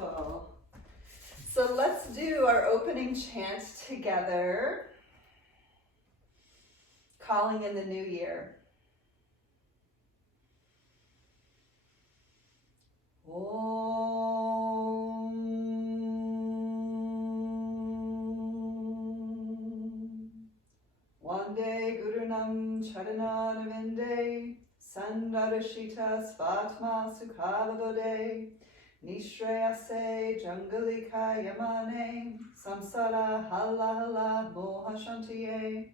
Beautiful. So let's do our opening chant together, calling in the new year. Om Vande Gurunam Charanarvinde Sandarashita Svatma Sukhavabode Nishreyase Jangalika Yamane Samsara Hala Hala Mohashantiye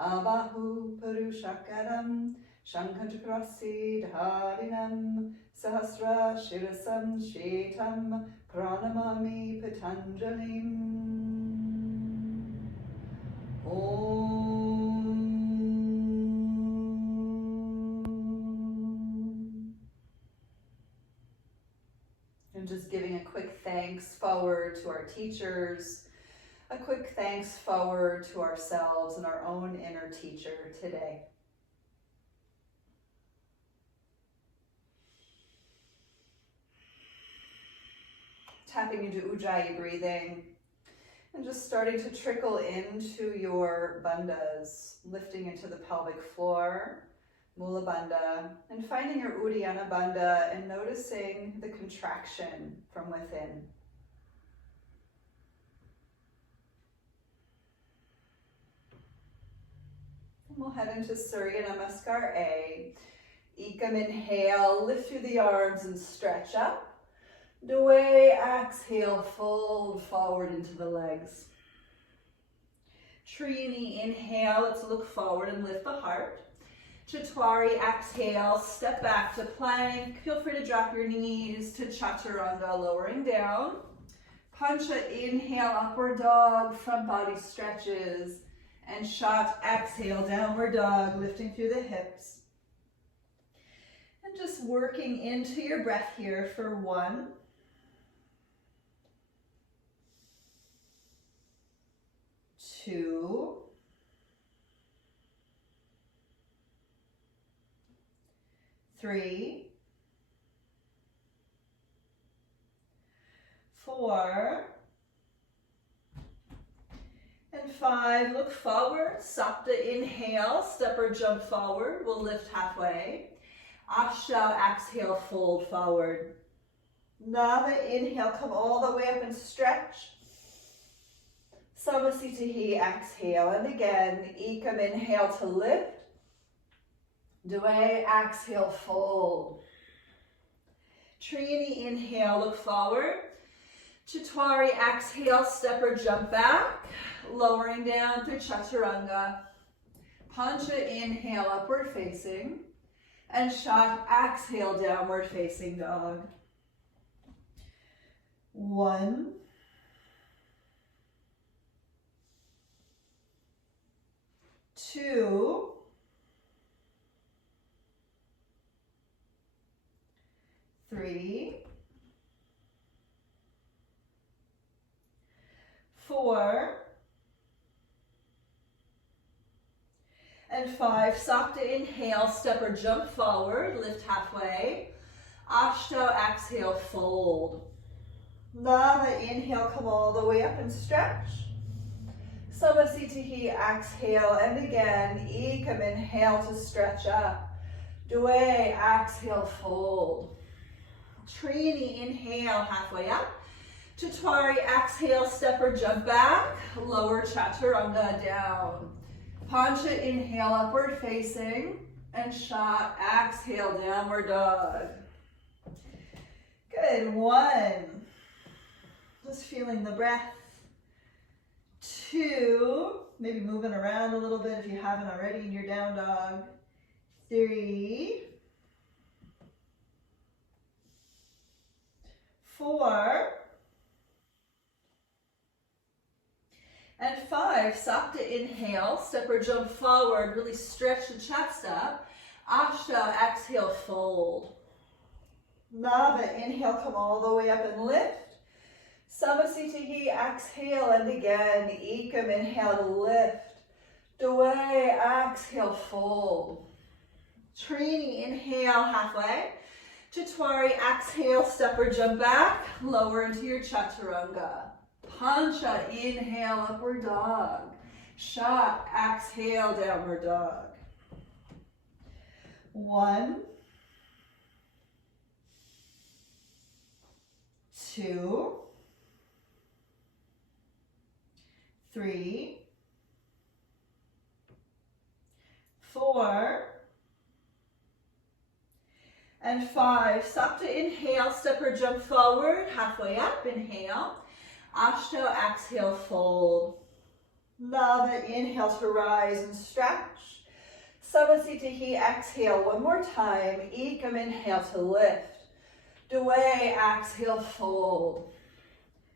Abahu Purushakaram Shankanchakrasi Dharinam Sahasra Shirasam Shetam Pranamami Patanjalim Om. And just giving a quick thanks forward to our teachers, a quick thanks forward to ourselves and our own inner teacher today. Tapping into Ujjayi breathing and just starting to trickle into your bandhas, lifting into the pelvic floor, Mula Bandha, and finding your Uddiyana Bandha and noticing the contraction from within. We'll head into Surya Namaskar A. Ekam, inhale, lift through the arms and stretch up. Dway, exhale, fold forward into the legs. Trini, inhale, let's look forward and lift the heart. Chatwari, exhale, step back to plank. Feel free to drop your knees to Chaturanga, lowering down. Pancha, inhale, upward dog, front body stretches. And Shat, exhale, downward dog, lifting through the hips. And just working into your breath here for 1, 2, 3, 4, and 5. Look forward. Sapta, inhale, step or jump forward. We'll lift halfway. Ashta, exhale, fold forward. Nava, inhale, come all the way up and stretch. Samasthiti, exhale, and again, Ekam, inhale to lift. Dway, exhale, fold. Trini, inhale, look forward. Chatwari, exhale, step or jump back, lowering down through Chaturanga. Pancha, inhale, upward facing. And Shat, exhale, downward facing dog. 1, 2, 3, 4, and 5. Sakta, inhale, step or jump forward, lift halfway. Ashta, exhale, fold. Nava, inhale, come all the way up and stretch. Samasthiti, exhale, and again, Ekam, inhale to stretch up. Dway, exhale, fold. Trini, inhale, halfway up. Chatwari, exhale, step or jump back, lower Chaturanga down. Pancha, inhale, upward facing, and Shat, exhale, downward dog. Good, 1. Just feeling the breath. 2, maybe moving around a little bit if you haven't already in your down dog. 3, 4, and 5. Sakta, inhale, step or jump forward, really stretch the chest up. Ashta, exhale, fold. Nava, inhale, come all the way up and lift. Samasthiti, exhale, and again, Ekam, inhale to lift. Dway, exhale, fold. Trini, inhale, halfway. Chatwari, exhale, step or jump back, lower into your Chaturanga. Pancha, inhale, upward dog. Sha, exhale, downward dog. 1, 2, 3, 4, and 5. Stop to inhale, step or jump forward, halfway up, inhale. Ashto, exhale, fold. Nava, inhale to rise and stretch. Samasthiti, exhale one more time. Ekam, inhale to lift. Dway, exhale, fold.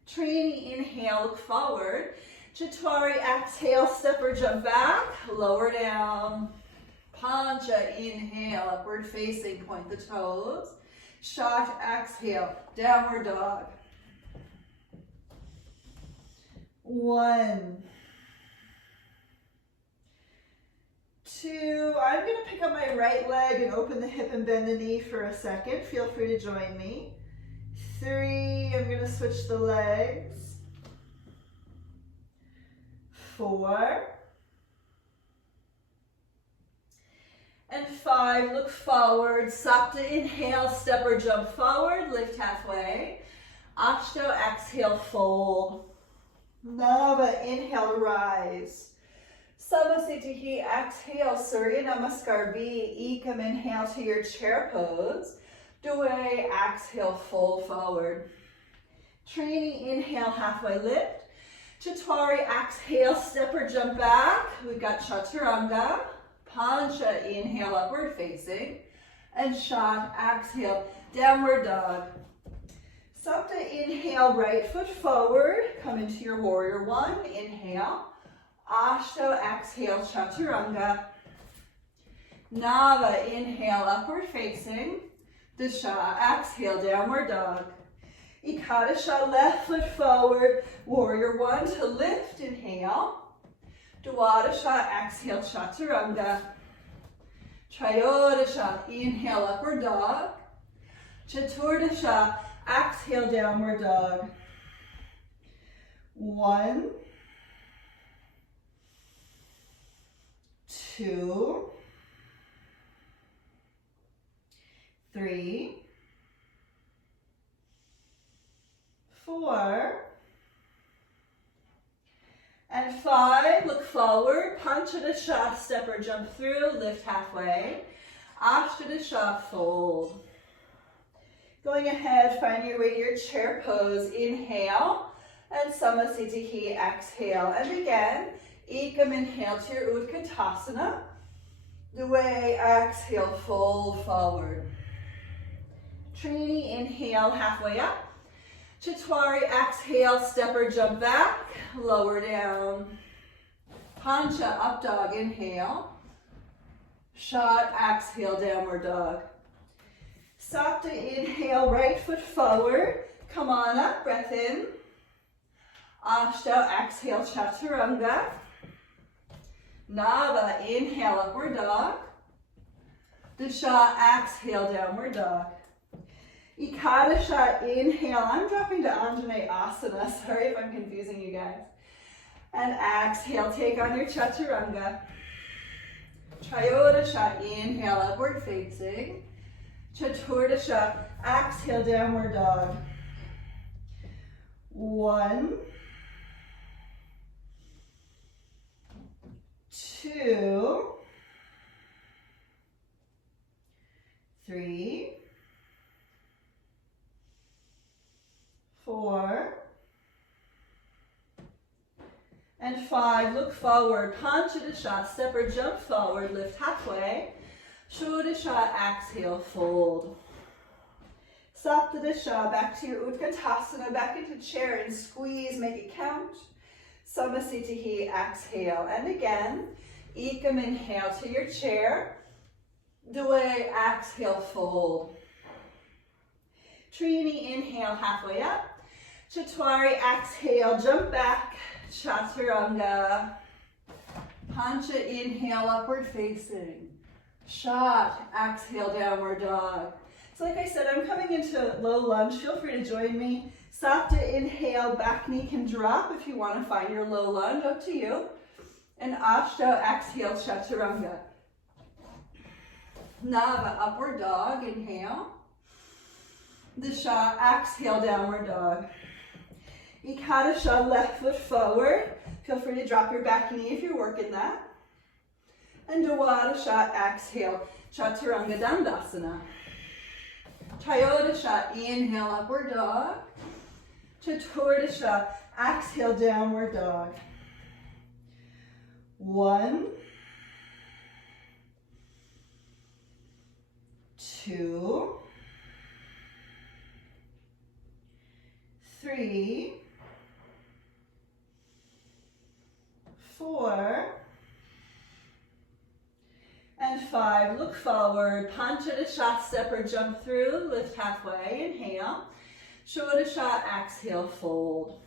Trini, inhale, look forward. Chatwari, exhale, step or jump back, lower down. Pancha, inhale, upward facing, point the toes. Shat, exhale, downward dog. 1, 2, I'm going to pick up my right leg and open the hip and bend the knee for a second. Feel free to join me. 3, I'm going to switch the legs. 4, and 5, look forward. Sapta, inhale, step or jump forward, lift halfway. Ashto, exhale, fold. Nava, inhale, rise. Samasthiti, exhale, Surya Namaskar B. Ekam, inhale to your chair pose. Dway, exhale, fold forward. Trini, inhale, halfway lift. Chatwari, exhale, step or jump back. We've got Chaturanga. Pancha, inhale, upward facing. And Shat, exhale, downward dog. Sapta, inhale, right foot forward. Come into your warrior 1. Inhale. Ashto, exhale, Chaturanga. Nava, inhale, upward facing. Dasha, exhale, downward dog. Ekadasha, left foot forward. Warrior 1 to lift, inhale. Dwadasha, exhale, Chaturanga. Trayodasha, inhale, upward dog. Chaturdasha, exhale, downward dog. 1, 2, 3, 4, and 5. Look forward. Panchadasha, step or jump through, lift halfway. Ashtadasha, fold. Going ahead, find your way to your chair pose. Inhale, and Samasthiti, exhale. And again, Ekam, inhale to your Utkatasana. Dway, exhale, fold forward. Trini, inhale, halfway up. Chatwari, exhale, step or jump back, lower down. Pancha, up dog, inhale. Shat, exhale, downward dog. Sapta, inhale, right foot forward. Come on up, breath in. Ashta, exhale, Chaturanga. Nava, inhale, upward dog. Dasha, exhale, downward dog. Ekadasha, inhale. I'm dropping to Anjaneyasana. Sorry if I'm confusing you guys. And exhale, take on your Chaturanga. Trayodasha, inhale, upward facing. Chaturdasha, exhale, downward dog. 1, 2, 3, 4, and 5. Look forward. Panchadasha, step or jump forward, lift halfway. Shodasha, exhale, fold. Saptadasha, back to your Utkatasana, back into chair and squeeze, make it count. Samasthiti, exhale. And again, Ekam, inhale to your chair. Dway, exhale, fold. Trini, inhale, halfway up. Chatwari, exhale, jump back. Chaturanga. Pancha, inhale, upward facing. Shat, exhale, downward dog. So like I said, I'm coming into low lunge. Feel free to join me. Sapta, inhale, back knee can drop if you want to find your low lunge, up to you. And Ashta, exhale, Chaturanga. Nava, upward dog, inhale. Disha, exhale, downward dog. Ekadasha, left foot forward. Feel free to drop your back knee if you're working that. And Dwadasha, exhale, Chaturanga Dandasana. Trayodasha, inhale, upward dog. Chaturdasha, exhale, downward dog. 1, 2, 3, 4, and 5. Look forward. Panchadasha, step or jump through. Lift halfway. Inhale. Shodasha, exhale, fold.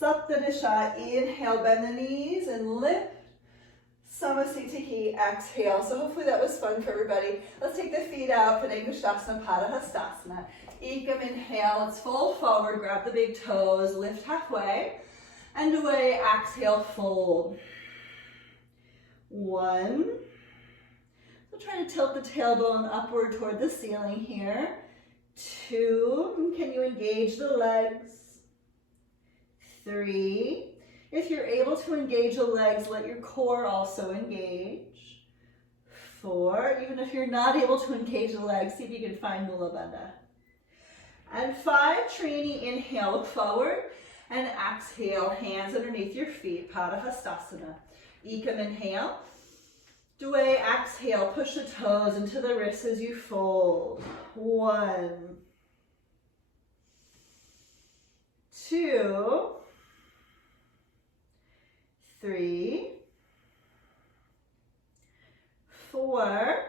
Saptadasha, inhale, bend the knees and lift. Samasthiti, exhale. So hopefully that was fun for everybody. Let's take the feet out. Padangusthasana, Padahastasana. Ekam, inhale. Let's fold forward. Grab the big toes. Lift halfway. And away. Exhale, fold. 1. So try to tilt the tailbone upward toward the ceiling here. 2. Can you engage the legs? 3. If you're able to engage the legs, let your core also engage. 4. Even if you're not able to engage the legs, see if you can find Mula Bandha. And 5. Trini, inhale, look forward. And exhale, hands underneath your feet, Padahastasana. Ekam, inhale. Dway, exhale, push the toes into the wrists as you fold. 1, 2, 3, 4,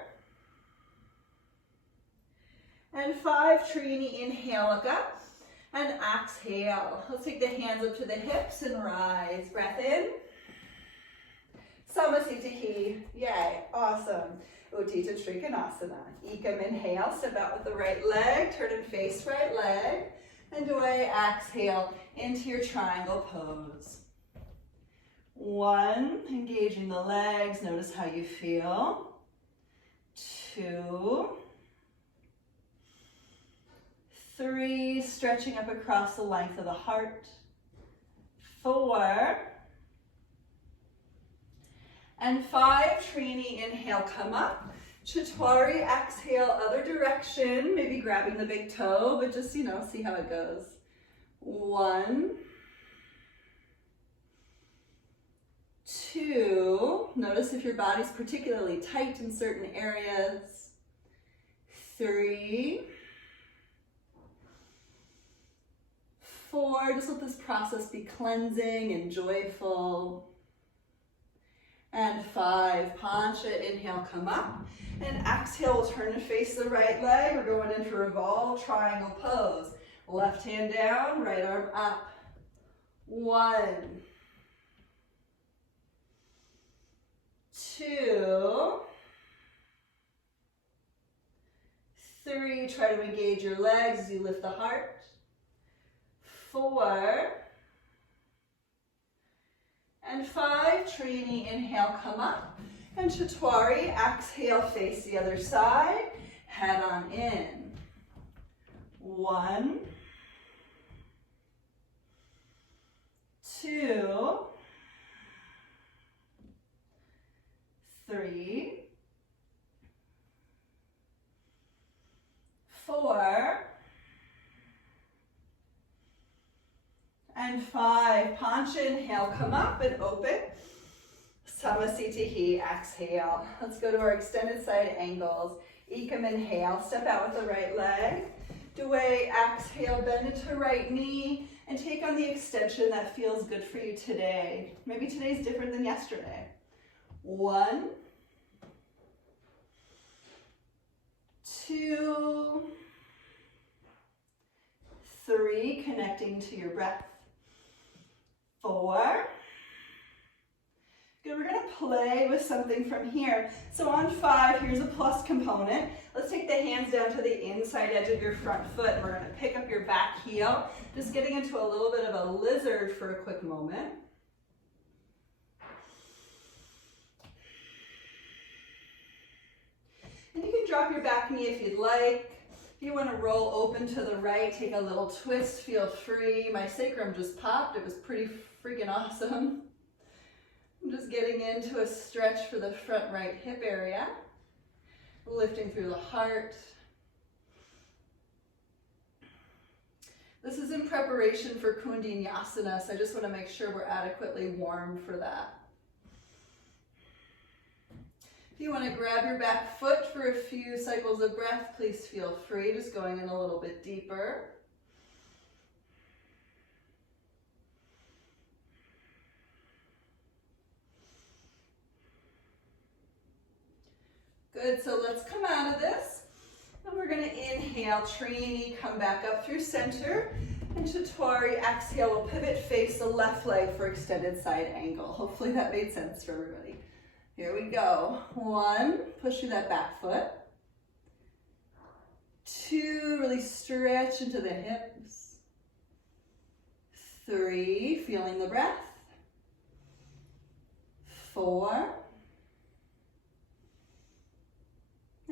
and 5. Trini, inhale, look up, and exhale. Let's take the hands up to the hips and rise. Breath in. Samasthiti, yay, awesome. Uttita Trikonasana. Ekam, inhale, step out with the right leg, turn and face right leg, and away, exhale, into your triangle pose. 1, engaging the legs, notice how you feel. 2, 3, stretching up across the length of the heart. 4, and 5, Trini, inhale, come up. Chatwari, exhale, other direction, maybe grabbing the big toe, but just, see how it goes. 1, 2, notice if your body's particularly tight in certain areas. 3, 4, just let this process be cleansing and joyful. And 5, Pancha, inhale, come up. And exhale, we'll turn and face the right leg. We're going into Revolve, triangle pose. Left hand down, right arm up. 1, 2, 3, try to engage your legs as you lift the heart. 4, and 5, Trini, inhale, come up. And Chatwari, exhale, face the other side, head on in. 1, 2, 3, 4, and 5. Pancha, inhale, come up and open. Samasthiti, exhale. Let's go to our extended side angles. Ekam, inhale, step out with the right leg. Dway, exhale, bend into right knee, and take on the extension that feels good for you today. Maybe today's different than yesterday. 1, 2, 3, connecting to your breath. 4, Good, we're gonna play with something from here. So on 5, here's a plus component. Let's take the hands down to the inside edge of your front foot, and we're gonna pick up your back heel, just getting into a little bit of a lizard for a quick moment. And you can drop your back knee if you'd like. If you want to roll open to the right, take a little twist, feel free. My sacrum just popped. It was pretty freaking awesome. I'm just getting into a stretch for the front right hip area. Lifting through the heart. This is in preparation for Vinyasa, so I just want to make sure we're adequately warm for that. If you want to grab your back foot for a few cycles of breath, please feel free, just going in a little bit deeper. Good, so let's come out of this. And we're going to inhale, Trini, come back up through center. And Chaturanga, exhale, we'll pivot, face the left leg for extended side angle. Hopefully that made sense for everybody. Here we go. 1, push through that back foot. 2, really stretch into the hips. 3, feeling the breath. 4.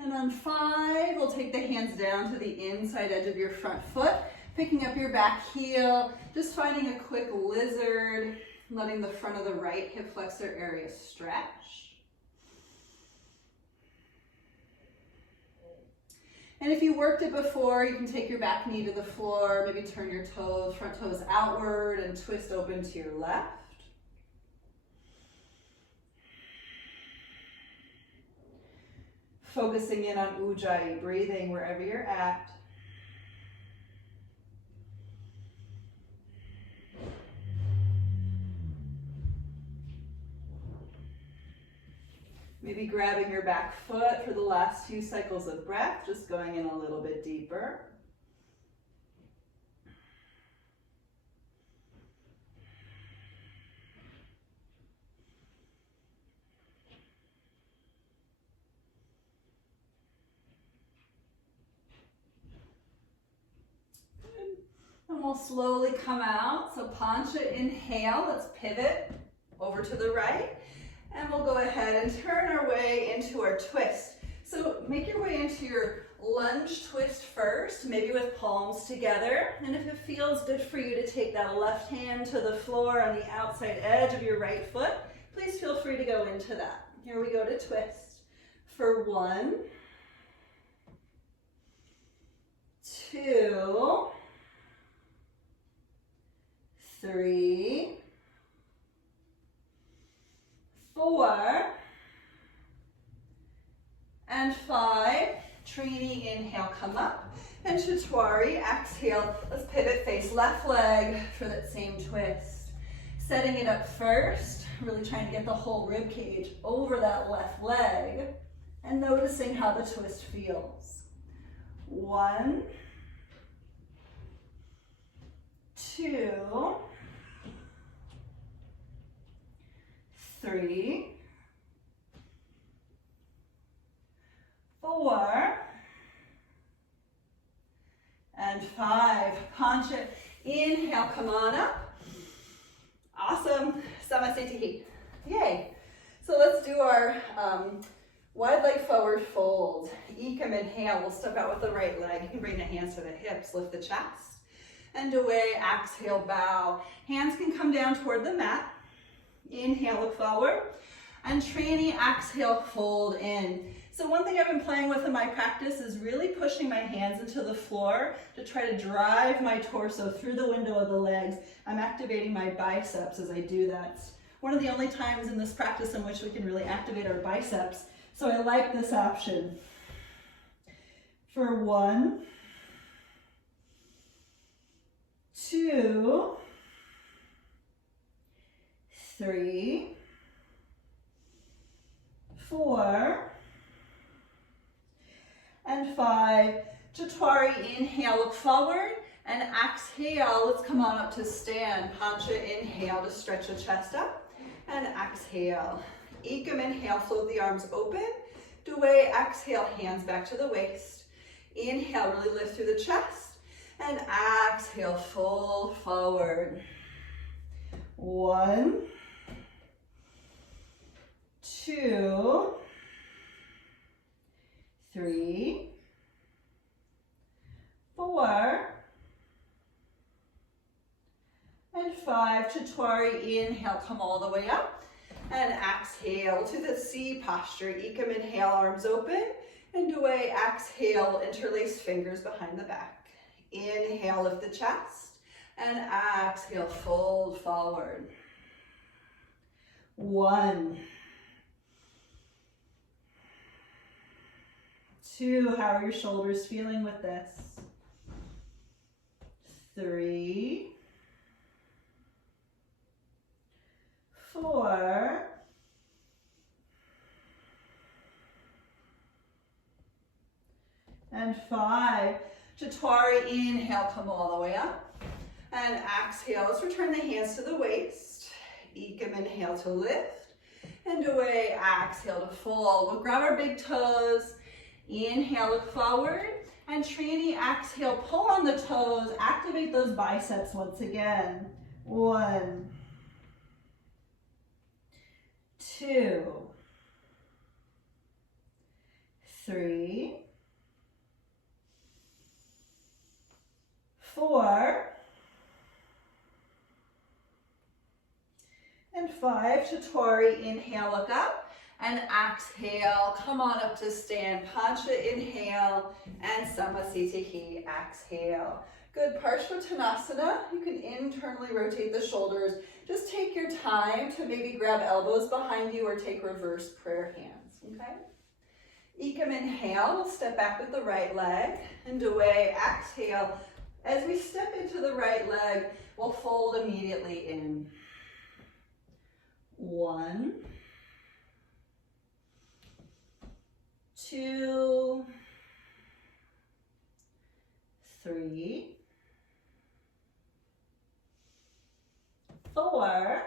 And on 5, we'll take the hands down to the inside edge of your front foot, picking up your back heel, just finding a quick lizard, letting the front of the right hip flexor area stretch. And if you worked it before, you can take your back knee to the floor, maybe turn your toes, front toes outward and twist open to your left. Focusing in on Ujjayi, breathing wherever you're at. Maybe grabbing your back foot for the last few cycles of breath, just going in a little bit deeper. And we'll slowly come out. So Pancha, inhale, let's pivot over to the right. And we'll go ahead and turn our way into our twist. So make your way into your lunge twist first, maybe with palms together. And if it feels good for you to take that left hand to the floor on the outside edge of your right foot, please feel free to go into that. Here we go to twist. For 1, 2, 3, 4, and 5. Trini, inhale, come up. And Chaturanga, exhale, let's pivot, face left leg for that same twist. Setting it up first, really trying to get the whole rib cage over that left leg and noticing how the twist feels. 1, 2, 3, 4, and 5. Pancha, inhale, come on up. Awesome. Samasthiti. Yay. So let's do our wide leg forward fold. Ekam, inhale. We'll step out with the right leg. You can bring the hands to the hips, lift the chest. And away, exhale, bow. Hands can come down toward the mat. Inhale, look forward. And Trini, exhale, fold in. So one thing I've been playing with in my practice is really pushing my hands into the floor to try to drive my torso through the window of the legs. I'm activating my biceps as I do that. It's one of the only times in this practice in which we can really activate our biceps. So I like this option. For 1, 2, 3, 4, and 5. Chaturanga, inhale, look forward, and exhale, let's come on up to stand. Pancha, inhale to stretch the chest up, and exhale. Ekam, inhale, float the arms open. Dway, exhale, hands back to the waist. Inhale, really lift through the chest. And exhale, fold forward. 1, 2, 3, 4, and 5. Chaturanga, inhale, come all the way up. And exhale to the C posture. Ekam, inhale, arms open. And away, exhale, interlace fingers behind the back. Inhale, lift the chest. And exhale, fold forward. 1, 2, how are your shoulders feeling with this? 3, 4, and 5. Chaturanga, inhale, come all the way up. And exhale, let's return the hands to the waist. Ekam, inhale to lift. And away, exhale to fold. We'll grab our big toes. Inhale, look forward. And Trini, exhale, pull on the toes. Activate those biceps once again. 1, 2, 3, 4, and 5. Chaturanga, inhale, look up. And exhale, come on up to stand. Pancha, inhale. And Samasthiti, exhale. Good, Padma Tanasana. You can internally rotate the shoulders. Just take your time to maybe grab elbows behind you or take reverse prayer hands, okay? Ekam, inhale, we'll step back with the right leg. And away, exhale. As we step into the right leg, we'll fold immediately in. 1, 2, 3, 4,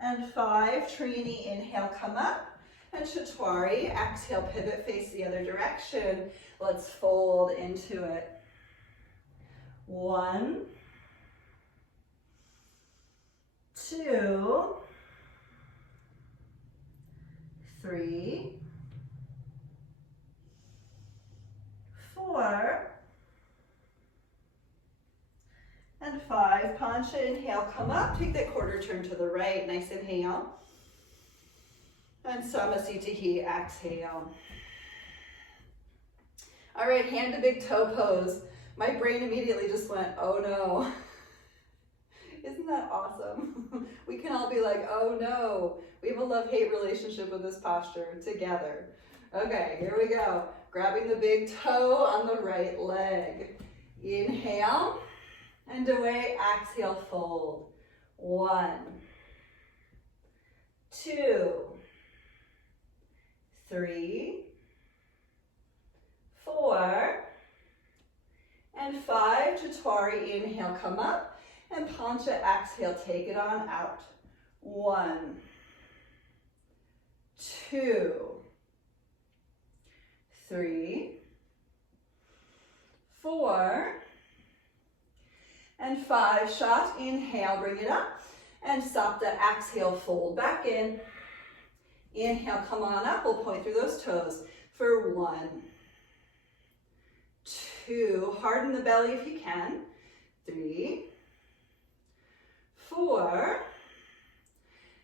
and 5. Trini, inhale, come up. And Chaturanga, exhale, pivot, face the other direction. Let's fold into it. 1, 2, 3, 4, and 5. Pancha, inhale, come up. Take that quarter turn to the right. Nice inhale. And Samasthiti, exhale. All right, hand to big toe pose. My brain immediately just went, oh no. Isn't that awesome? We can all be like, oh no. We have a love-hate relationship with this posture together. Okay, here we go. Grabbing the big toe on the right leg. Inhale, and away, exhale, fold. 1, 2, 3, 4, and 5. Chaturanga, inhale, come up. And Pancha, exhale, take it on out. 1, 2, 3, 4, and 5. Shot, inhale, bring it up. And Sapta, exhale, fold back in. Inhale, come on up. We'll point through those toes for 1, 2. Harden the belly if you can. 3, 4,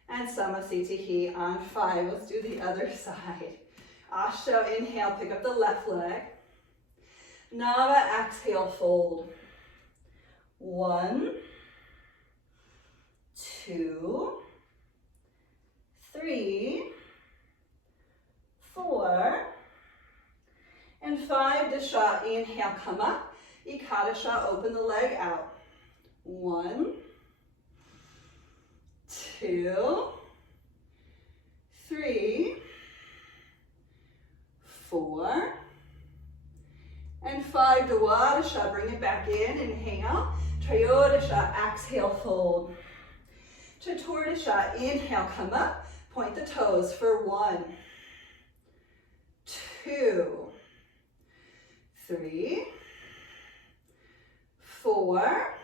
and Samasthiti on 5. Let's do the other side. Ashta, inhale, pick up the left leg. Nava, exhale, fold. 1, 2, 3, 4, and 5. Dasha, inhale, come up. Ekadasha, open the leg out. 1, 2, 3, 4, and 5. Dwadasha, bring it back in. Inhale. Trayodasha, exhale, fold. Chaturanga. Inhale, come up. Point the toes for 1, 2, 3, 4,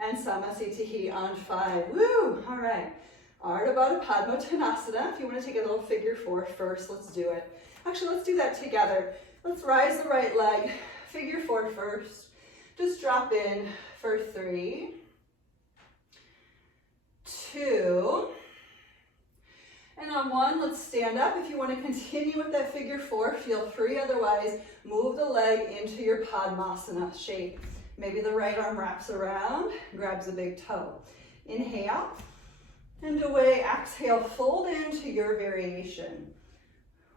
and Samasthiti on 5. Woo! All right. Ardha Padma Tanasana. If you want to take a little figure 4 first, let's do it. Actually, let's do that together. Let's rise the right leg. Figure 4 first. Just drop in for 3, 2, and on 1, let's stand up. If you want to continue with that figure 4, feel free. Otherwise, move the leg into your Padmasana shape. Maybe the right arm wraps around, grabs a big toe. Inhale, and away. Exhale, fold into your variation.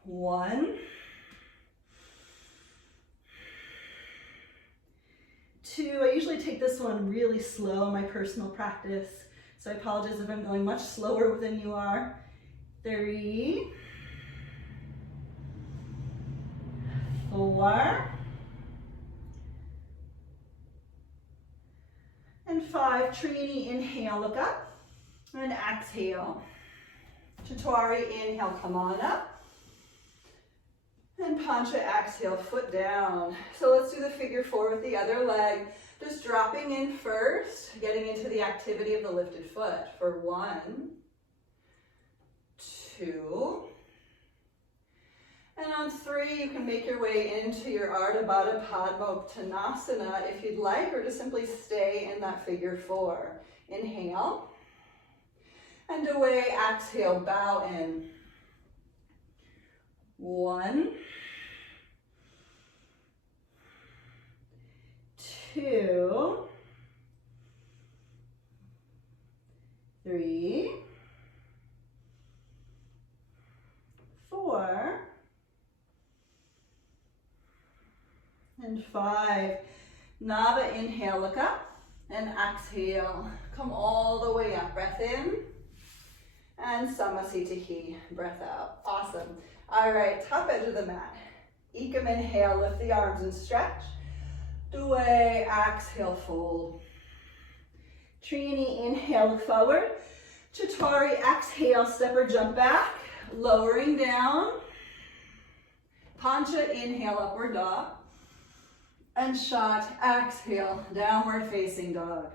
1, 2. I usually take this one really slow in my personal practice, so I apologize if I'm going much slower than you are. 3, 4, and 5. Trini, inhale, look up, and exhale. Chaturanga, inhale, come on up. And Pancha, exhale, foot down. So let's do the figure 4 with the other leg. Just dropping in first, getting into the activity of the lifted foot for 1, 2, and on 3, you can make your way into your Ardha Padma Tanasana if you'd like, or just simply stay in that figure 4. Inhale, and away. Exhale, bow in. 1, 2, 3, 4, and 5. Nava, inhale, look up, and exhale. Come all the way up. Breath in, and Samasthiti, breath out. Awesome. All right, top edge of the mat. Ekam, inhale, lift the arms and stretch. Away, exhale, fold. Trini, inhale, look forward. Chaturanga, exhale, step or jump back. Lowering down. Pancha, inhale, upward dog. And Shant, exhale, downward facing dog.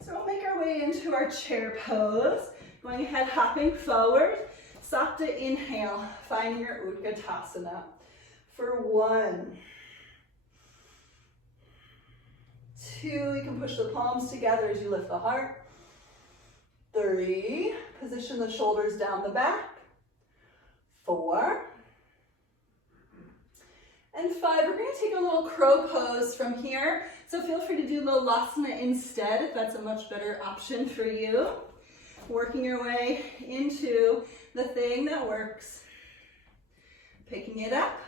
So we'll make our way into our chair pose. Going ahead, hopping forward. Sapta, inhale, finding your Utkatasana for 1, 2, you can push the palms together as you lift the heart. 3, position the shoulders down the back. 4, and 5. We're going to take a little crow pose from here. So feel free to do Lolasana instead if that's a much better option for you. Working your way into the thing that works. Picking it up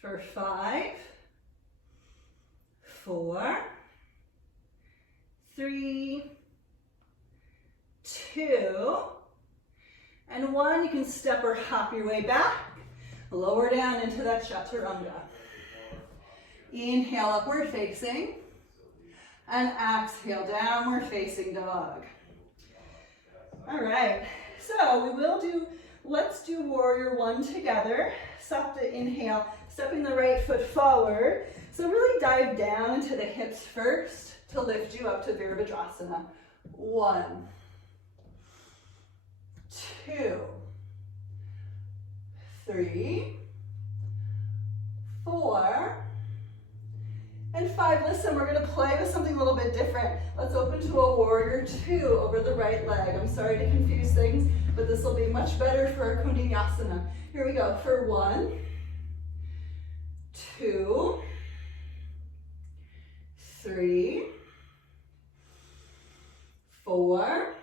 for 5, 4, 3, 2, and 1. You can step or hop your way back. Lower down into that Chaturanga. Inhale, upward facing. And exhale, downward facing dog. All right, so let's do warrior 1 together. Sapta, inhale, stepping the right foot forward. So really dive down into the hips first to lift you up to Virabhadrasana. 1, 2, 3, 4, and 5. Listen, we're gonna play with something a little bit different. Let's open to a warrior 2 over the right leg. I'm sorry to confuse things, but this will be much better for our Kundalini. Here we go, for 1, 2, 3, 4,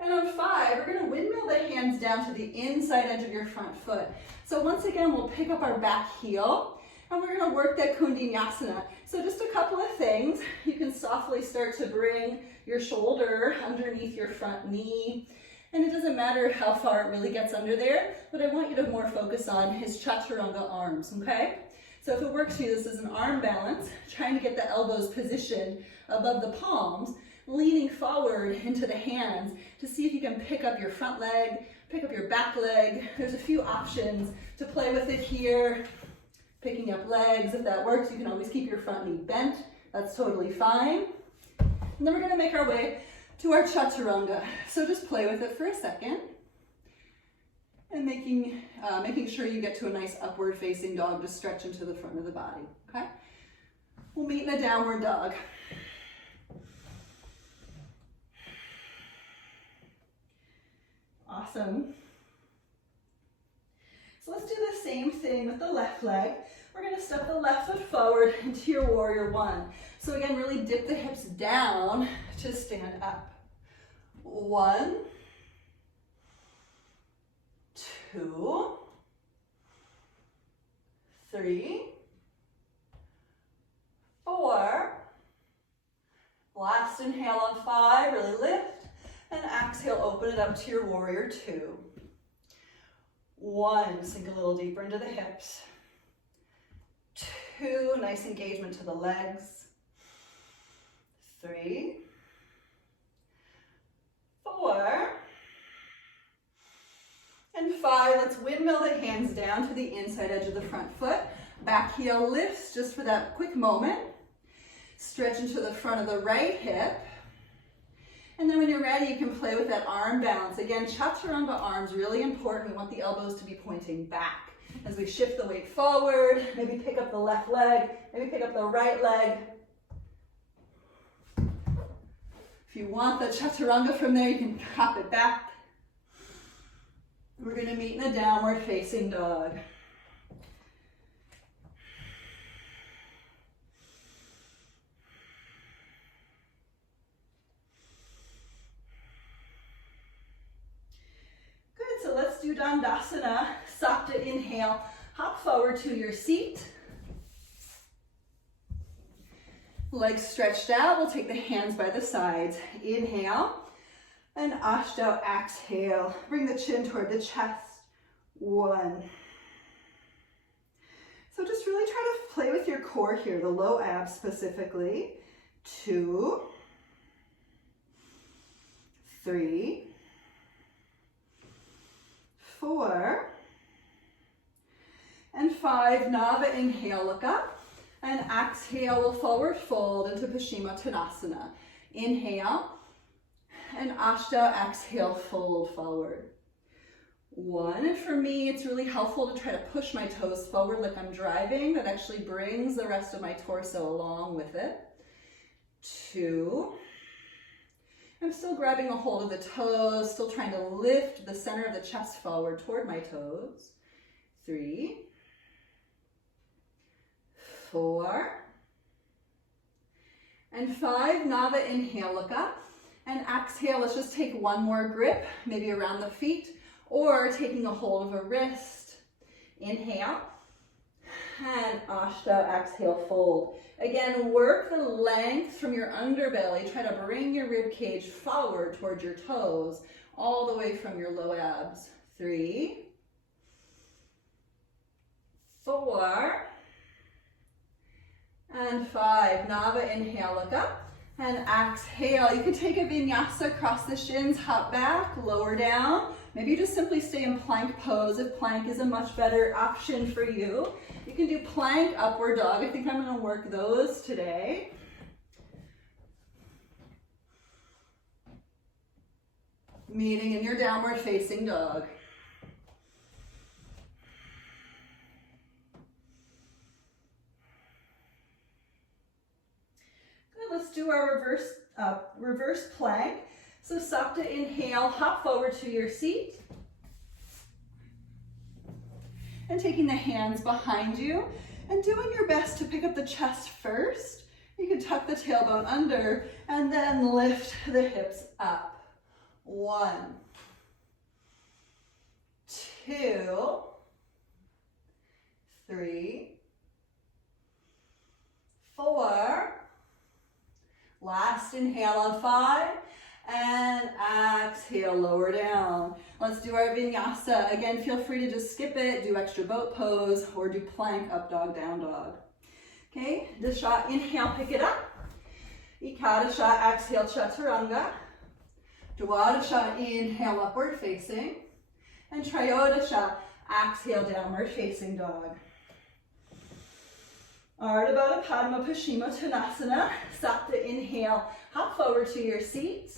and on 5, we're going to windmill the hands down to the inside edge of your front foot. So once again, we'll pick up our back heel, and we're going to work that Kundalini. So just a couple of things. You can softly start to bring your shoulder underneath your front knee. And it doesn't matter how far it really gets under there. What I want you to more focus on is Chaturanga arms, okay? So if it works for you, this is an arm balance, trying to get the elbows positioned above the palms. leaning forward into the hands to see if you can pick up your front leg, pick up your back leg. There's a few options to play with it here. Picking up legs, if that works, you can always keep your front knee bent. That's totally fine. And then we're gonna make our way to our Chaturanga. So just play with it for a second. And making sure you get to a nice upward facing dog to stretch into the front of the body, okay? We'll meet in a downward dog. Awesome. So let's do the same thing with the left leg. We're gonna step the left foot forward into your warrior one. So again, really dip the hips down to stand up. 1, 2, 3, 4. Last inhale on 5, really lift. And exhale, open it up to your warrior 2. 1, sink a little deeper into the hips. 2, nice engagement to the legs. 3, 4, and 5. Let's windmill the hands down to the inside edge of the front foot. Back heel lifts just for that quick moment. Stretch into the front of the right hip. And then when you're ready, you can play with that arm balance. Again, Chaturanga arms, really important. We want the elbows to be pointing back. As we shift the weight forward, maybe pick up the left leg, maybe pick up the right leg. If you want the Chaturanga from there, you can hop it back. We're gonna meet in a downward facing dog. So let's do Dandasana, Sapta inhale, hop forward to your seat. Legs stretched out, we'll take the hands by the sides. Inhale, and Ashtanga, exhale. Bring the chin toward the chest. 1. So just really try to play with your core here, the low abs specifically. 2, 3, 4, and 5. Nava, inhale, look up, and exhale, we'll forward fold into Padma Tanasana. Inhale, and Ashtanga, exhale, fold forward. 1, and for me, it's really helpful to try to push my toes forward like I'm driving. That actually brings the rest of my torso along with it. 2, I'm still grabbing a hold of the toes, still trying to lift the center of the chest forward toward my toes. 3, 4, and 5. Nava, inhale, look up, and exhale. Let's just take one more grip, maybe around the feet, or taking a hold of a wrist. Inhale, and Ashtanga, exhale, fold. Again, work the length from your underbelly. Try to bring your rib cage forward towards your toes, all the way from your low abs. 3, 4, and 5. Nava, inhale, look up, and exhale. You can take a Vinyasa, cross the shins, hop back, lower down. Maybe you just simply stay in plank pose if plank is a much better option for you. You can do plank, upward dog. I think I'm going to work those today. Meeting in your downward facing dog. Good, let's do our reverse plank. So Sapta, inhale, hop forward to your seat. And taking the hands behind you and doing your best to pick up the chest first. You can tuck the tailbone under and then lift the hips up. 1, 2, 3, 4. Last inhale on 5. And exhale, lower down. Let's do our Vinyasa. Again, feel free to just skip it, do extra boat pose, or do plank, up dog, down dog. Okay, this shot, inhale, pick it up. Ekadasha, exhale, Chaturanga. Dwadasha, inhale, upward facing. And Triyodasha, exhale, downward facing dog. Ardha Baddha Padma Tanasana. Sapta, inhale, hop forward to your seat.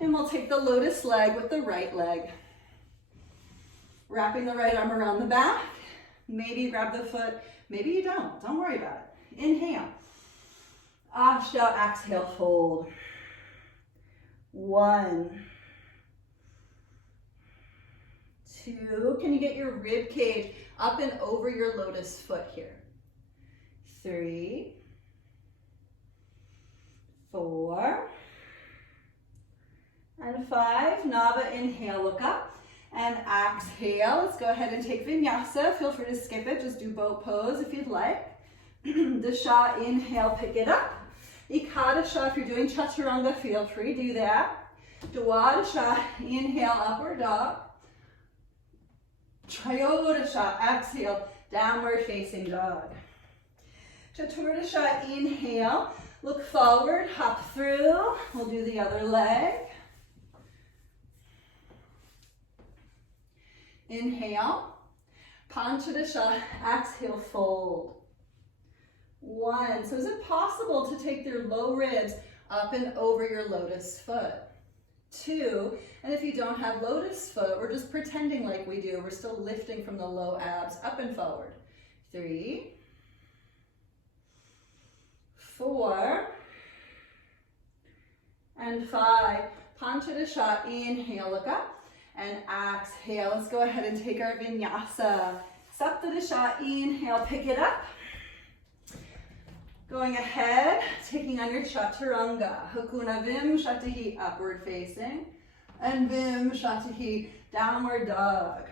And we'll take the lotus leg with the right leg. Wrapping the right arm around the back. Maybe you grab the foot, maybe you don't. Don't worry about it. Inhale. Ashta, exhale, fold. 1, 2. Can you get your rib cage up and over your lotus foot here? 3, 4, and 5. Nava, inhale, look up. And exhale. Let's go ahead and take Vinyasa. Feel free to skip it. Just do boat pose if you'd like. Dasha, inhale, pick it up. Ekadasha, if you're doing Chaturanga, feel free, do that. Dwadasha, inhale, upward dog. Triyodasha, exhale, downward facing dog. Chaturdasha, inhale, look forward, hop through. We'll do the other leg. Inhale. Panchadasha, exhale, fold. 1. So is it possible to take your low ribs up and over your lotus foot? 2. And if you don't have lotus foot, we're just pretending like we do. We're still lifting from the low abs up and forward. 3, 4, and 5. Panchadasha, inhale, look up. And exhale. Let's go ahead and take our Vinyasa. Saptadasha, inhale, pick it up. Going ahead, taking on your Chaturanga. Hakuna Vim Shatahi, upward facing. And Vim Shatahi, downward dog.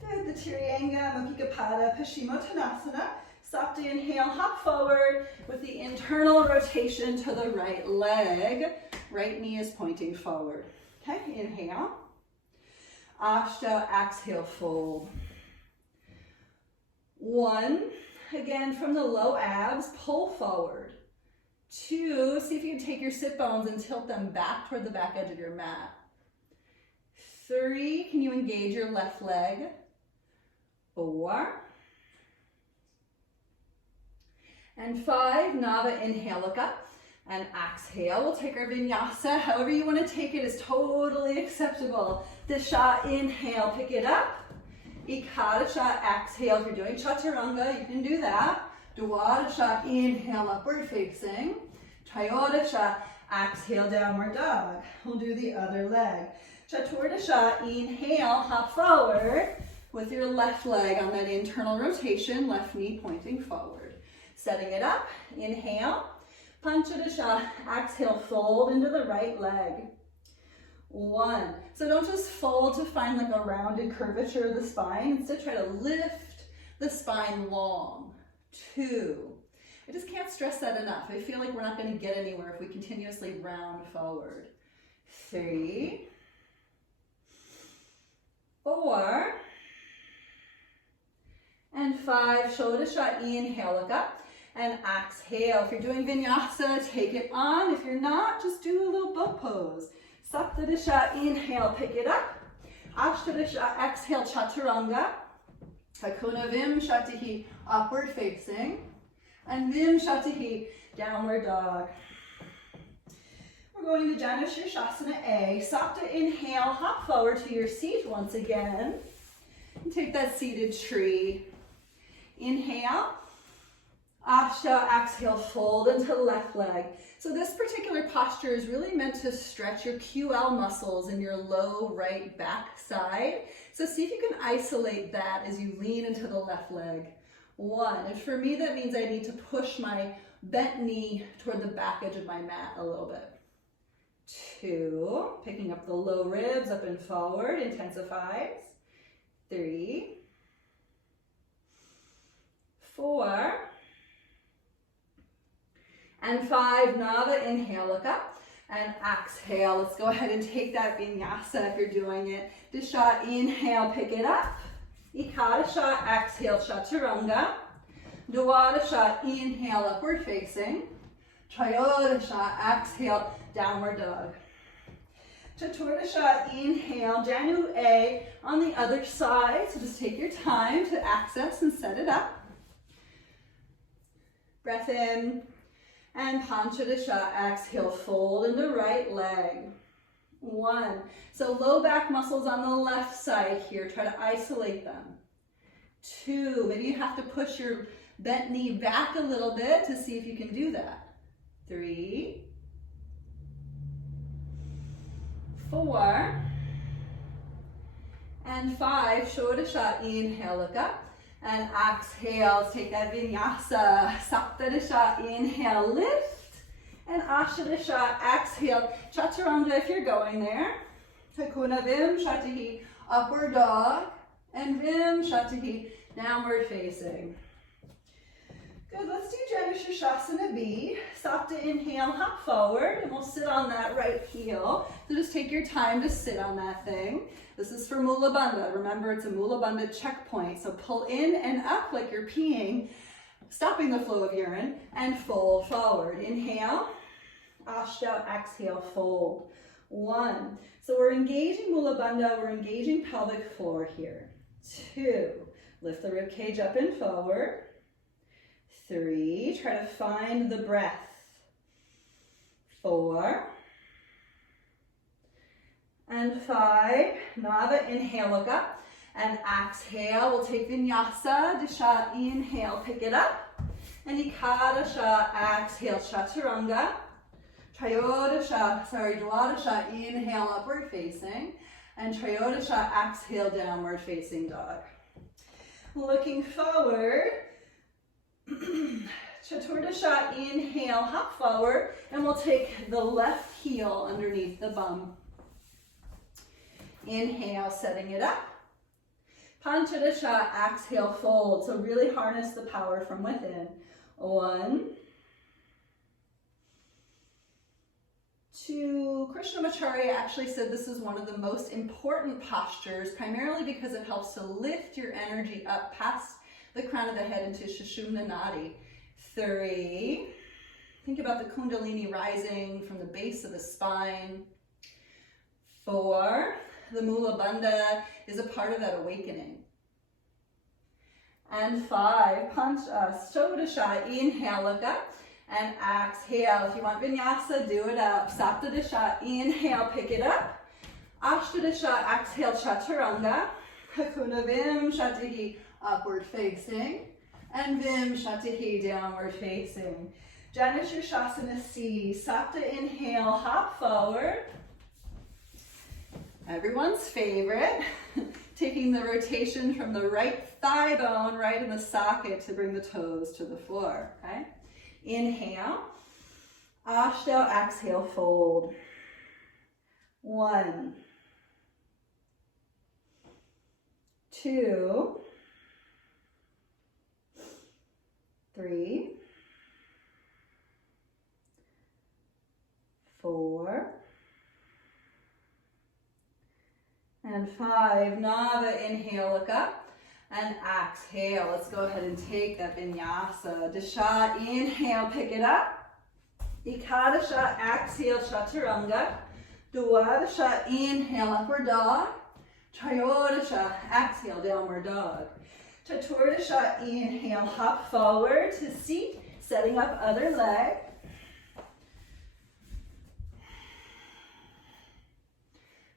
Good, the Chaturanga, Makikapada, Tanasana. Sapta, inhale, hop forward with the internal rotation to the right leg. Right knee is pointing forward. Okay, inhale. Ashta, exhale, fold. 1, again from the low abs, pull forward. 2, see if you can take your sit bones and tilt them back toward the back edge of your mat. 3, can you engage your left leg? 4. And 5, Nava, inhale, look up. And exhale, we'll take our Vinyasa. However you want to take it is totally acceptable. Dasha, inhale, pick it up. Ekadasha, exhale. If you're doing Chaturanga, you can do that. Dwadasha, inhale, upward facing. Triyodasha, exhale, downward dog. We'll do the other leg. Chaturdasha, inhale, hop forward with your left leg on that internal rotation, left knee pointing forward. Setting it up, inhale. Panchadasha, exhale, fold into the right leg. 1. So don't just fold to find like a rounded curvature of the spine. Instead, try to lift the spine long. 2. I just can't stress that enough. I feel like we're not going to get anywhere if we continuously round forward. 3, 4, and 5. Shodasha, inhale, look up. And exhale. If you're doing Vinyasa, take it on. If you're not, just do a little boat pose. Saptadasha, inhale, pick it up. Ashtadasha, exhale, Chaturanga. Hakuna Vim Shatahi, upward facing. And Vim Shatahi, downward dog. We're going to Dandasana A. Sapta, inhale, hop forward to your seat once again. And take that seated tree. Inhale. Ashta, exhale, fold into left leg. So this particular posture is really meant to stretch your QL muscles in your low right back side. So see if you can isolate that as you lean into the left leg. 1, and for me that means I need to push my bent knee toward the back edge of my mat a little bit. 2, picking up the low ribs up and forward, intensifies. 3, 4, and 5, Nava, inhale, look up, and exhale. Let's go ahead and take that Vinyasa if you're doing it. Dasha, inhale, pick it up. Ekadasha, exhale, Chaturanga. Dwadasana, inhale, upward facing. Trayodasana, exhale, downward dog. Chaturanga, inhale, Janu A on the other side. So just take your time to access and set it up. Breath in. And Panchadasana, exhale, fold into right leg. 1. So low back muscles on the left side here. Try to isolate them. 2. Maybe you have to push your bent knee back a little bit to see if you can do that. 3. 4. And 5. Shodasana, inhale, look up. And exhale, take that vinyasa. Saptadasana, inhale, lift. And Ashtadasana, exhale. Chaturanga if you're going there. Takuna Vim Shatahi, upward dog. And Vim Shatahi, downward facing. Good, let's do Shavasana B. Sapta, inhale, hop forward. And we'll sit on that right heel. So just take your time to sit on that thing. This is for Mula Bandha. Remember, it's a Mula Bandha checkpoint. So pull in and up like you're peeing, stopping the flow of urine, and fold forward. Inhale, Ashta, exhale, fold. 1. So we're engaging Mula Bandha, we're engaging pelvic floor here. 2. Lift the rib cage up and forward. 3. Try to find the breath. 4. And 5, Nava, inhale, look up, and exhale, we'll take Vinyasa, Disha, inhale, pick it up, and Ikadasha, exhale, Chaturanga, Dwadasha, inhale, upward facing, and Trayodasha, exhale, downward facing dog. Looking forward, Chaturdasha, inhale, hop forward, and we'll take the left heel underneath the bum. Inhale, setting it up. Panchadasana, exhale, fold. So really harness the power from within. 1. 2. Krishnamacharya actually said this is one of the most important postures, primarily because it helps to lift your energy up past the crown of the head into Sushumna Nadi. 3. Think about the Kundalini rising from the base of the spine. 4. The Mula Bandha is a part of that awakening. And 5, Shodasana, inhale, look up, and exhale. If you want Vinyasa, do it up. Saptadasana, inhale, pick it up. Ashtadasana, exhale, Chaturanga. Hakuna Vim Shatahi, upward facing. And Vim Shatahi, downward facing. Janasana C, Sapta, inhale, hop forward. Everyone's favorite, taking the rotation from the right thigh bone right in the socket to bring the toes to the floor, okay? Inhale, Ashta, exhale, fold. 1, 2, 3, 4, and 5. Nava, inhale, look up, and exhale. Let's go ahead and take that Vinyasa. Disha, inhale, pick it up. Ikadasha, exhale, Chaturanga. Dwadasha, inhale, upward dog. Trayodasha, exhale, downward dog. Chaturdasha, inhale, hop forward to seat, setting up other leg.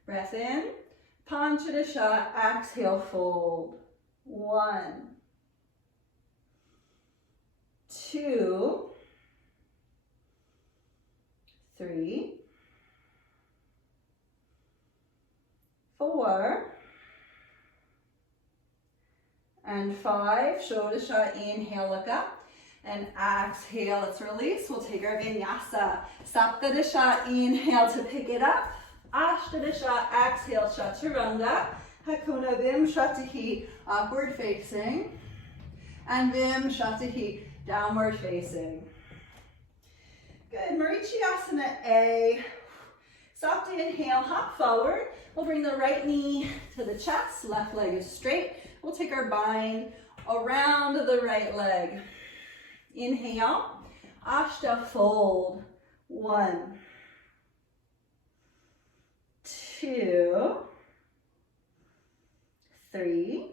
Breath in. Panchadasana, exhale, fold. 1, 2, 3, 4, and 5. Shodasana, inhale, look up, and exhale, let's release. We'll take our Vinyasa. Saptadasana, inhale to pick it up. Ashtadasana, exhale, Chaturanga. Hakuna Vim Shatahi, upward facing. And Vim Shatahi, downward facing. Good, Marachyasana A. Soft inhale, hop forward. We'll bring the right knee to the chest, left leg is straight. We'll take our bind around the right leg. Inhale, Ashta fold. 1, 2, 3,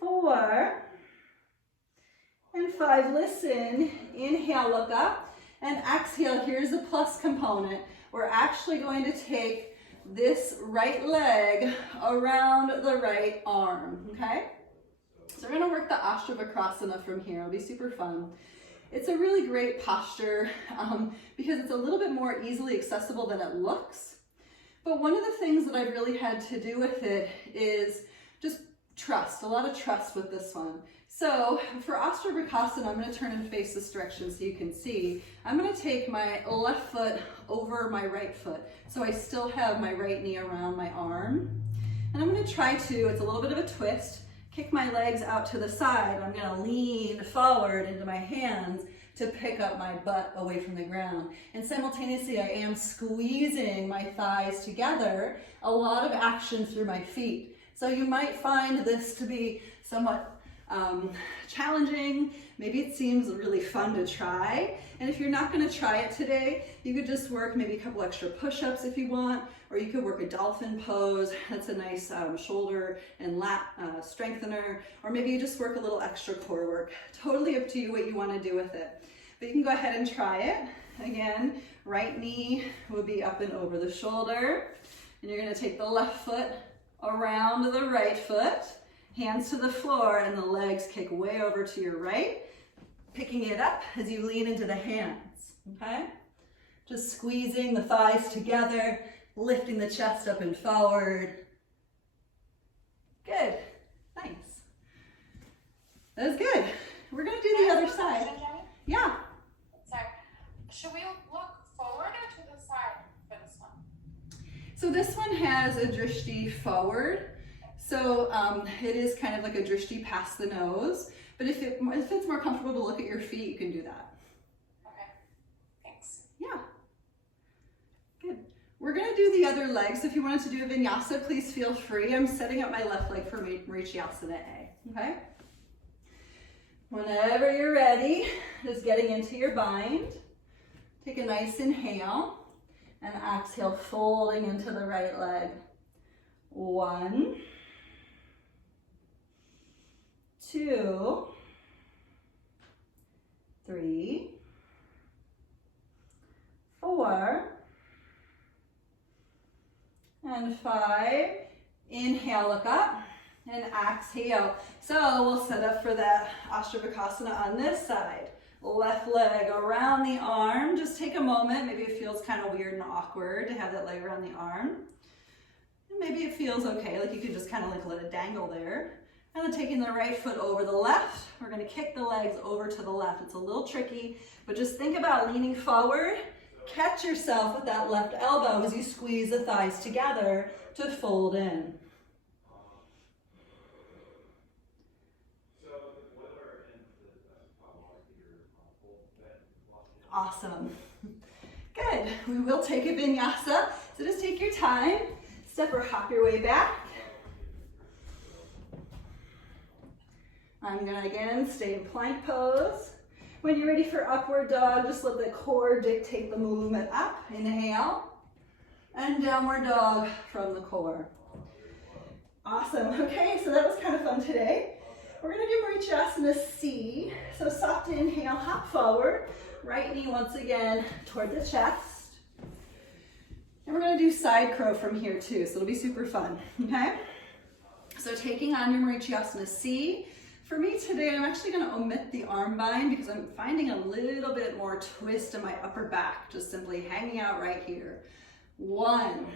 4, and 5. Listen, inhale, look up, and exhale. Here's the plus component. We're actually going to take this right leg around the right arm, okay? So we're gonna work the Ashtanga Bakasana from here. It'll be super fun. It's a really great posture because it's a little bit more easily accessible than it looks. But one of the things that I've really had to do with it is just trust, a lot of trust with this one. So for Ashtanga Bakasana, I'm going to turn and face this direction so you can see. I'm going to take my left foot over my right foot. So I still have my right knee around my arm. And I'm going to try to, it's a little bit of a twist, kick my legs out to the side. I'm going to lean forward into my hands to pick up my butt away from the ground. And simultaneously, I am squeezing my thighs together, a lot of action through my feet. So you might find this to be somewhat challenging. Maybe it seems really fun to try. And if you're not going to try it today, you could just work maybe a couple extra push-ups if you want, or you could work a dolphin pose. That's a nice shoulder and lat strengthener, or maybe you just work a little extra core work. Totally up to you what you want to do with it. But you can go ahead and try it. Again, right knee will be up and over the shoulder, and you're going to take the left foot around the right foot, hands to the floor, and the legs kick way over to your right, picking it up as you lean into the hands, okay? Just squeezing the thighs together, lifting the chest up and forward. Good, nice. That was good. We're gonna do the other side. Yeah. Sorry. Should we look forward or to the side for this one? So this one has a drishti forward. So it is kind of like a drishti past the nose. But if it's more comfortable to look at your feet, you can do that. Okay, thanks. Yeah. Good. We're gonna do the other leg. So if you wanted to do a vinyasa, please feel free. I'm setting up my left leg for Marachyasana A, okay? Whenever you're ready, just getting into your bind. Take a nice inhale and exhale, folding into the right leg. 1, 2, 3, 4, and 5. Inhale, look up, and exhale. So we'll set up for that Ashtanga Bakasana on this side. Left leg around the arm. Just take a moment. Maybe it feels kind of weird and awkward to have that leg around the arm. And maybe it feels okay, like you could just kind of like let it dangle there. And then taking the right foot over the left, we're going to kick the legs over to the left. It's a little tricky, but just think about leaning forward. Catch yourself with that left elbow as you squeeze the thighs together to fold in. Awesome. Good. We will take a vinyasa. So just take your time. Step or hop your way back. I'm going to again stay in plank pose. When you're ready for upward dog, just let the core dictate the movement up. Inhale. And downward dog from the core. Awesome. Okay, so that was kind of fun today. We're going to do Marachyasana C. So soft inhale, hop forward. Right knee once again toward the chest. And we're going to do side crow from here too, so it'll be super fun, okay? So taking on your Marachyasana C. For me today, I'm actually going to omit the arm bind because I'm finding a little bit more twist in my upper back, just simply hanging out right here. 1,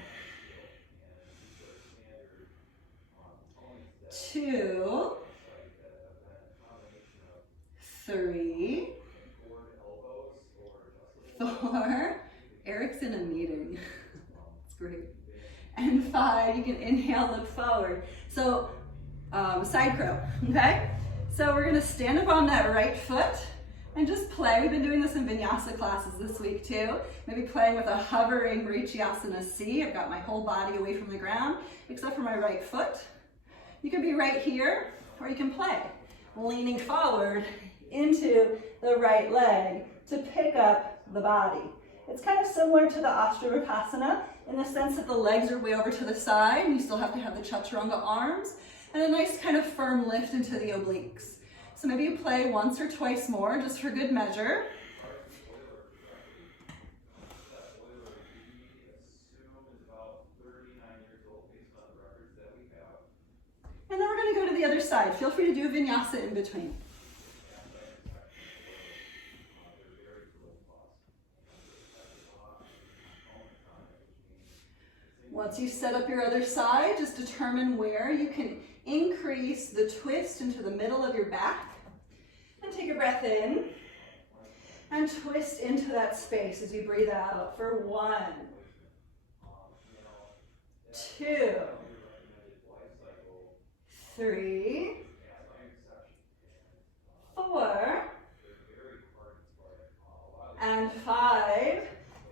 2, 3, 4, Eric's in a meeting. It's great. And 5, you can inhale, look forward. So side crow, okay? So we're gonna stand up on that right foot and just play. We've been doing this in Vinyasa classes this week too. Maybe playing with a hovering Marachyasana C. I've got my whole body away from the ground, except for my right foot. You can be right here, or you can play. leaning forward into the right leg to pick up the body. It's kind of similar to the Ashtanga Bakasana in the sense that the legs are way over to the side and you still have to have the Chaturanga arms and a nice kind of firm lift into the obliques. So maybe you play once or twice more just for good measure. And then we're going to go to the other side. Feel free to do a vinyasa in between. Once you set up your other side, just determine where you can increase the twist into the middle of your back. And take a breath in. And twist into that space as you breathe out for 1, 2, 3, 4, and 5.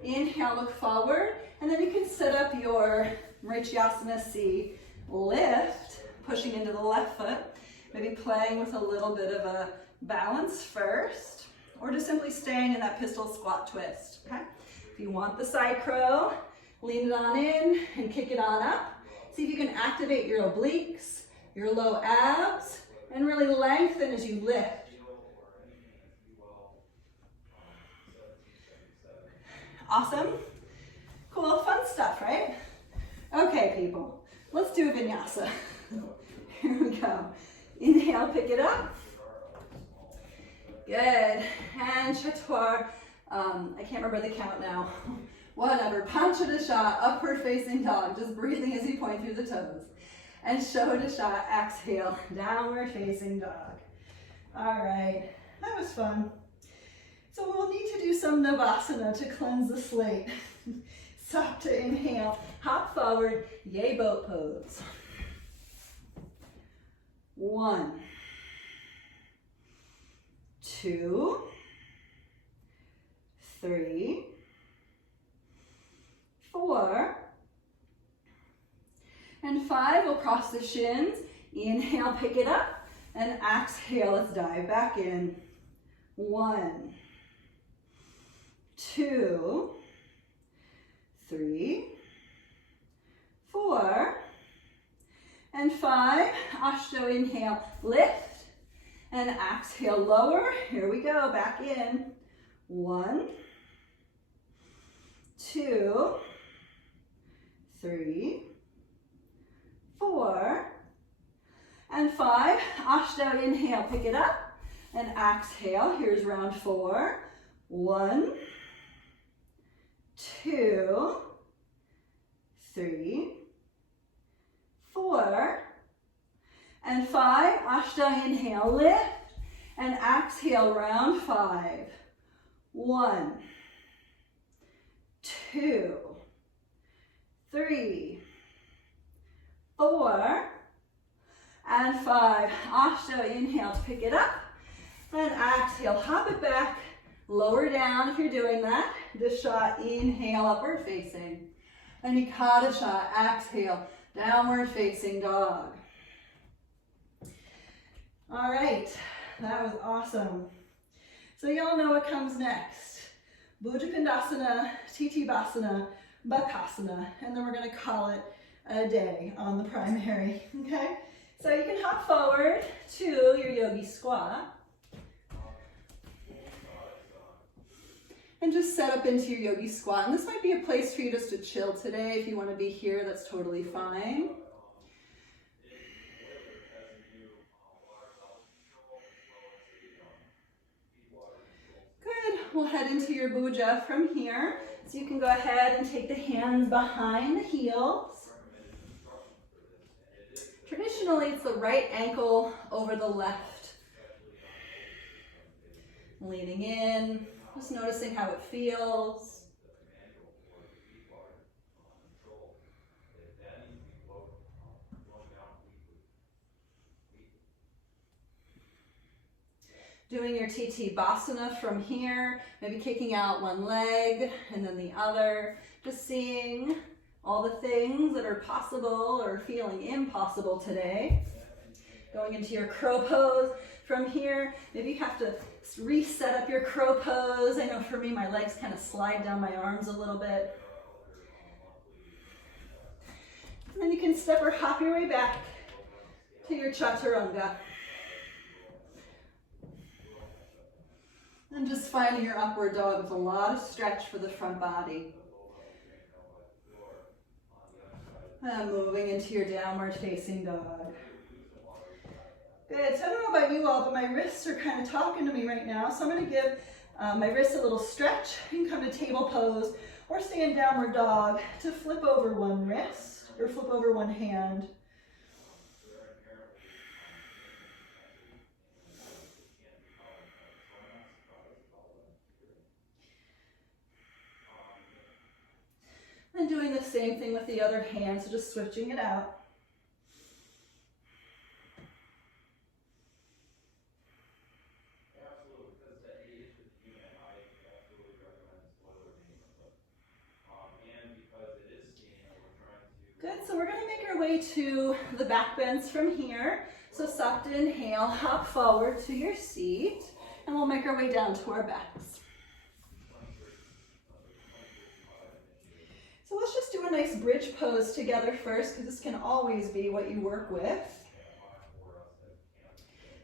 Inhale, look forward, and then you can set up your Marachyasana C Lift, pushing into the left foot, maybe playing with a little bit of a balance first, or just simply staying in that pistol squat twist, okay? If you want the side crow, lean it on in and kick it on up. See if you can activate your obliques, your low abs, and really lengthen as you lift. Awesome. Cool, fun stuff, right? Okay, people, let's do a vinyasa. Here we go. Inhale, pick it up. Good. And chatur. I can't remember the count now. Whatever. Panchadasha, upward facing dog. Just breathing as you point through the toes. And Shavasana, exhale, downward facing dog. All right, that was fun. So we'll need to do some Navasana to cleanse the slate. Stop to inhale, hop forward, yay boat pose. 1, 2, 3, 4, and 5. We'll cross the shins. Inhale, pick it up, and exhale, let's dive back in. 1, 2, 3, 4, and 5. Ashto, inhale, lift, and exhale, lower. Here we go, back in. 1, 2, 3, 4, and 5. Ashto, inhale, pick it up, and exhale. Here's round 4. 1, 2, 3, 4, and 5. Ashta, inhale, lift, and exhale, round 5. 1, 2, 3, 4, and 5. Ashta, inhale to pick it up, and exhale, hop it back, lower down if you're doing that. Disha, inhale, upward facing. And Ekadasha, exhale, downward facing dog. All right, that was awesome. So y'all know what comes next. Bhujapindasana, Basana, Bakasana, and then we're gonna call it a day on the primary, okay? So you can hop forward to your yogi squat. And just set up into your yogi squat. And this might be a place for you just to chill today. If you want to be here, that's totally fine. Good. We'll head into your bhuja from here. So you can go ahead and take the hands behind the heels. Traditionally, it's the right ankle over the left. Leaning in. Just noticing how it feels. Doing your Basana from here, maybe kicking out one leg and then the other. Just seeing all the things that are possible or feeling impossible today. Going into your crow pose From here, maybe you have to reset up your crow pose. I know for me, my legs kind of slide down my arms a little bit. And then you can step or hop your way back to your Chaturanga. And just finding your upward dog with a lot of stretch for the front body. And moving into your downward facing dog. Good, so I don't know about you all, but my wrists are kind of talking to me right now. So I'm gonna give my wrists a little stretch. You can come to table pose or stay in downward dog to flip over one wrist or flip over one hand. And doing the same thing with the other hand, so just switching it out. Good, so we're going to make our way to the back bends from here. So soft inhale, hop forward to your seat, and we'll make our way down to our backs. So let's just do a nice bridge pose together first, because this can always be what you work with.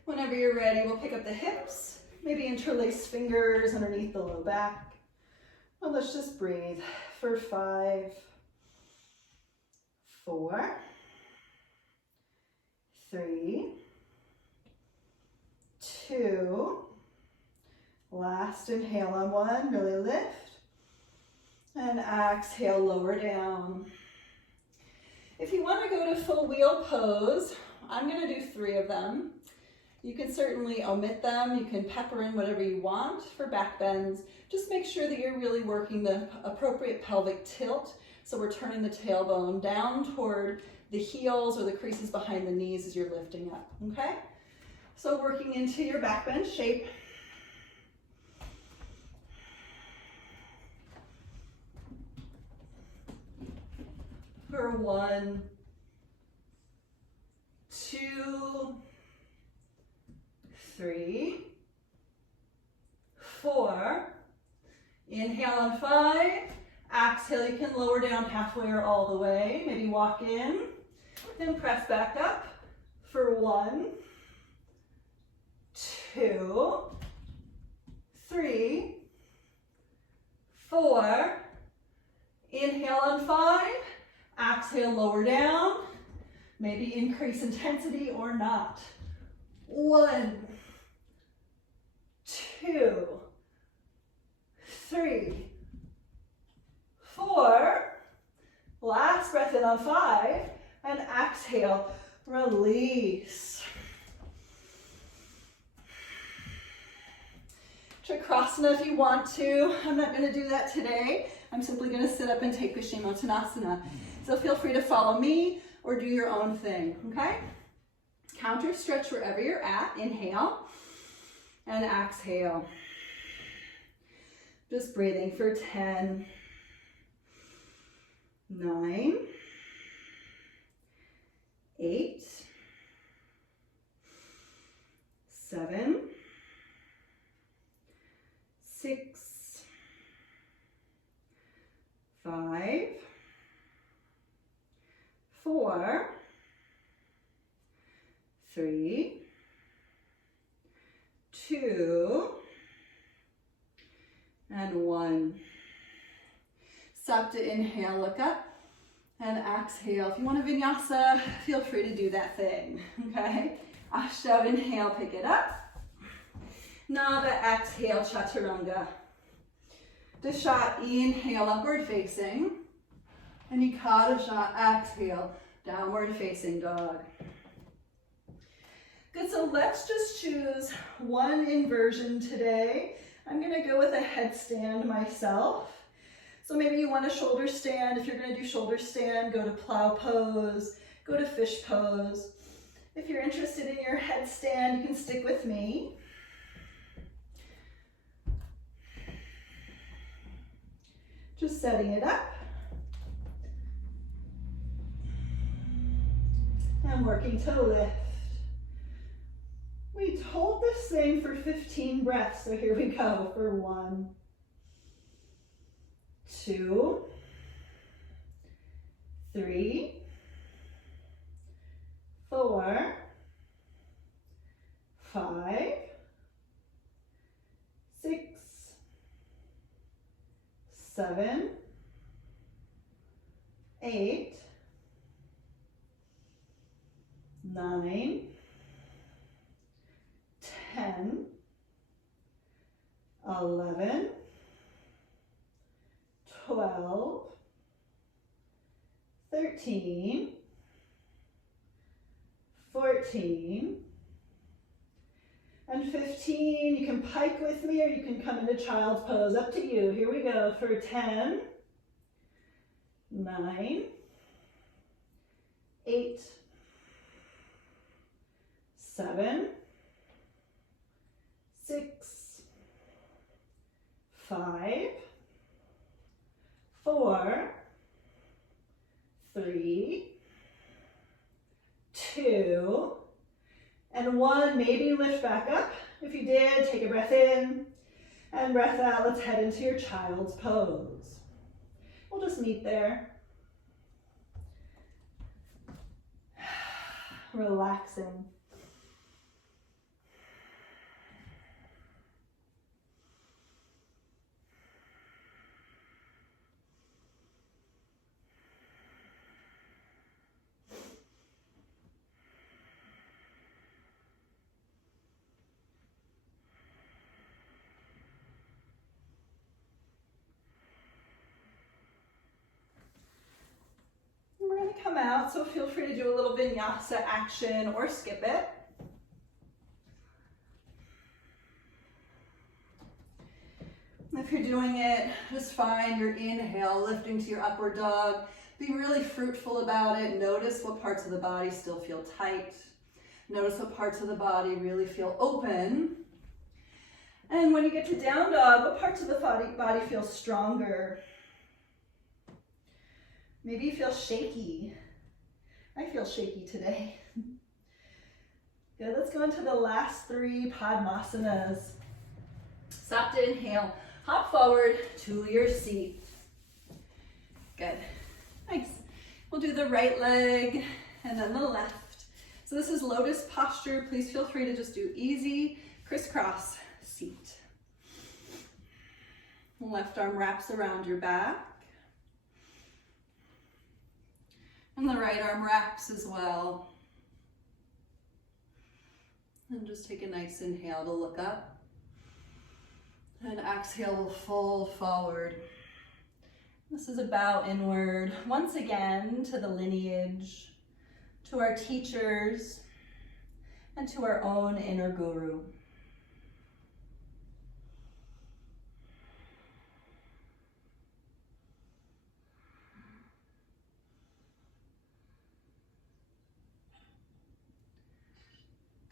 Whenever you're ready, we'll pick up the hips, maybe interlace fingers underneath the low back. Well, let's just breathe for 5, 4, 3, 2, last inhale on 1, really lift. And exhale, lower down. If you want to go to full wheel pose, I'm going to do 3 of them. You can certainly omit them. You can pepper in whatever you want for back bends. Just make sure that you're really working the appropriate pelvic tilt. So we're turning the tailbone down toward the heels or the creases behind the knees as you're lifting up, okay? So working into your back bend shape. For 1, 2, 3, 4. Inhale on 5. Exhale, you can lower down halfway or all the way. Maybe walk in, then press back up for 1, 2, 3, 4. Inhale on 5. Exhale, lower down. Maybe increase intensity or not. 1, 2, 3, 4. Last breath in on 5. And exhale, release. Chakrasana if you want to. I'm not going to do that today. I'm simply going to sit up and take Padma Tanasana. So feel free to follow me or do your own thing, okay? Counter stretch wherever you're at. Inhale and exhale. Just breathing for 10, 9, 8, 7, 6, 5, 4, 3, 2, and 1. Stop to inhale, look up, and exhale. If you want a Vinyasa, feel free to do that thing, okay? Ashtanga, inhale, pick it up. Nava, exhale, Chaturanga. Dasha, inhale, upward facing. And Ekadasha, exhale, downward facing dog. Good, so let's just choose one inversion today. I'm gonna go with a headstand myself. So maybe you want a shoulder stand. If you're gonna do shoulder stand, go to plow pose, go to fish pose. If you're interested in your headstand, you can stick with me. Just setting it up. And working to lift. We hold this thing for 15 breaths. So here we go for 1, 2, 3, 4, 5, 6, 7, 8, 9, 10, 11, 12, 13, 14, and 15. You can pike with me or you can come into child's pose. Up to you. Here we go for 10, 9, 8, 7, 6, 5, 4, 3, 2, and 1. Maybe lift back up. If you did, take a breath in and breath out. Let's head into your child's pose. We'll just meet there. Relaxing. We're going to come out, so feel free to do a little vinyasa action or skip it. If you're doing it, just find your inhale, lifting to your upward dog. Be really fruitful about it. Notice what parts of the body still feel tight. Notice what parts of the body really feel open. And when you get to down dog, what parts of the body feel stronger? Maybe you feel shaky. I feel shaky today. Good, let's go into the last 3 Padmasanas. Stop to inhale, hop forward to your seat. Good, nice. We'll do the right leg and then the left. So this is Lotus Posture. Please feel free to just do easy crisscross seat. Left arm wraps around your back. And the right arm wraps as well. And just take a nice inhale to look up. And exhale will fold forward. This is a bow inward, once again, to the lineage, to our teachers, and to our own inner guru.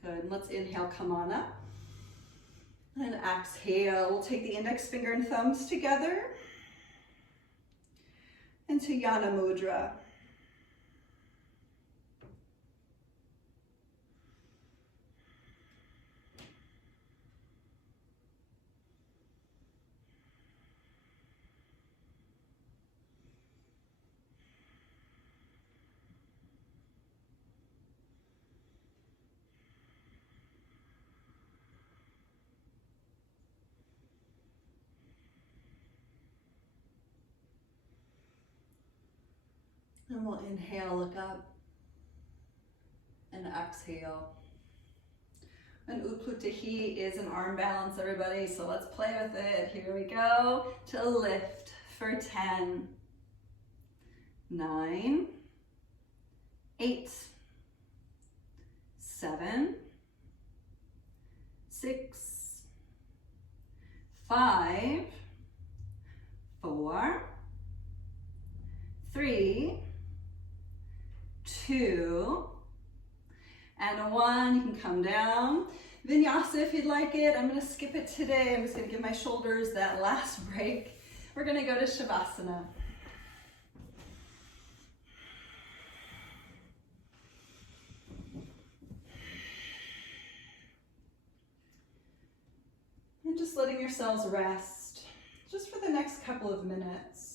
Good, let's inhale, come on up. And exhale, we'll take the index finger and thumbs together into Yana Mudra. And we'll inhale, look up, and exhale. And Uplutahi is an arm balance, everybody, so let's play with it. Here we go, to lift for 10, 9, 8, 7, 6, 5, 4, 3, 2, and 1. You can come down. Vinyasa if you'd like it. I'm going to skip it today. I'm just going to give my shoulders that last break. We're going to go to Shavasana. just letting yourselves rest just for the next couple of minutes.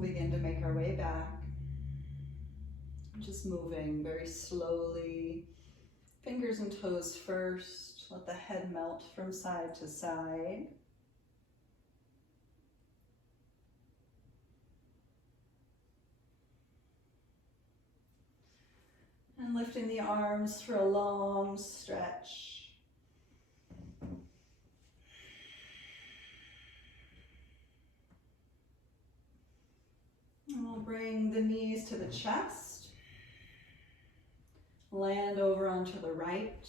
Begin to make our way back. Just moving very slowly. Fingers and toes first. Let the head melt from side to side. And lifting the arms for a long stretch. And we'll bring the knees to the chest, land over onto the right,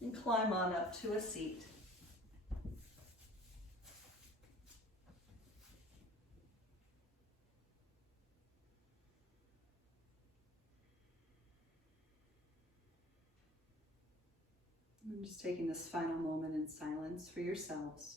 and climb on up to a seat. And just taking this final moment in silence for yourselves.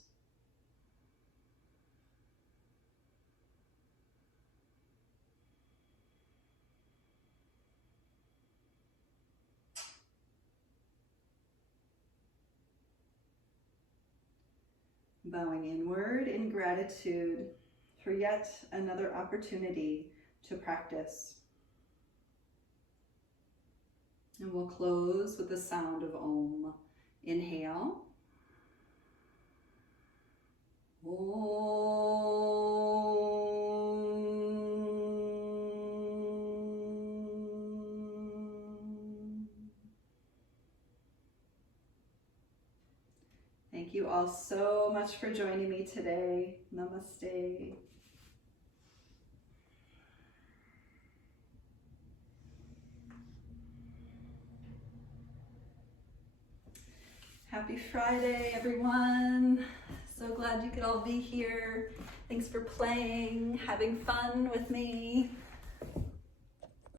Bowing inward in gratitude for yet another opportunity to practice. And we'll close with the sound of Om. Inhale. Om. Thank you all so much for joining me today. Namaste. Happy Friday, everyone. So glad you could all be here. Thanks for playing, having fun with me.